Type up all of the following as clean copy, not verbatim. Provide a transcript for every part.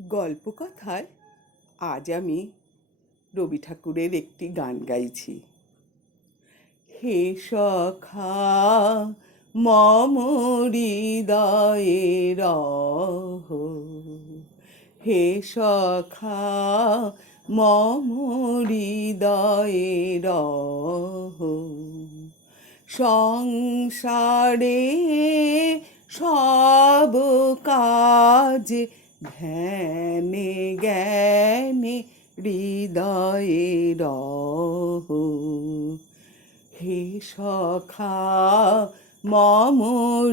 গল্পকথায় আজ আমি রবি ঠাকুরের একটি গান গাইছি। হে সখা মম হৃদয়ে রহ, হে সখা মম হৃদয়ে রহ, সংসারে সব কাজ ধ্যানে জ্ঞানে হৃদয়ে রহ, হে সখা মম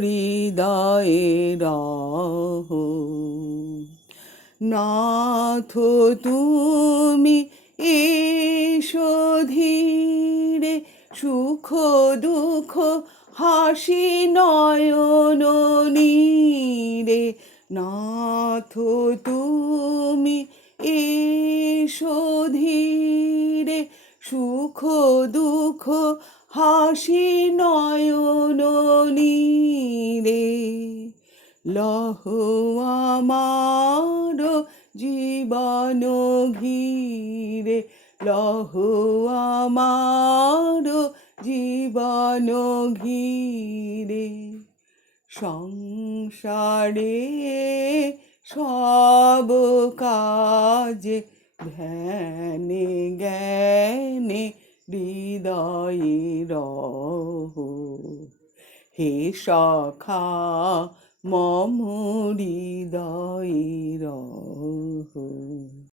হৃদয়ে রহ। নাথ তুমি এসো ধীরে, সুখ দুঃখ হাসি নয়ন নীরে। নাথ তুমি এসো ধীরে, সুখ দুঃখ হাসি নয়ন নীরে। লহ আমার জীবন ঘিরে, লহ আমার জীবন ঘিরে। সংসারে সব কাজ ধ্যানে জ্ঞানে হৃদয়ে রহ, হে সখা মম হৃদয়ে রহ।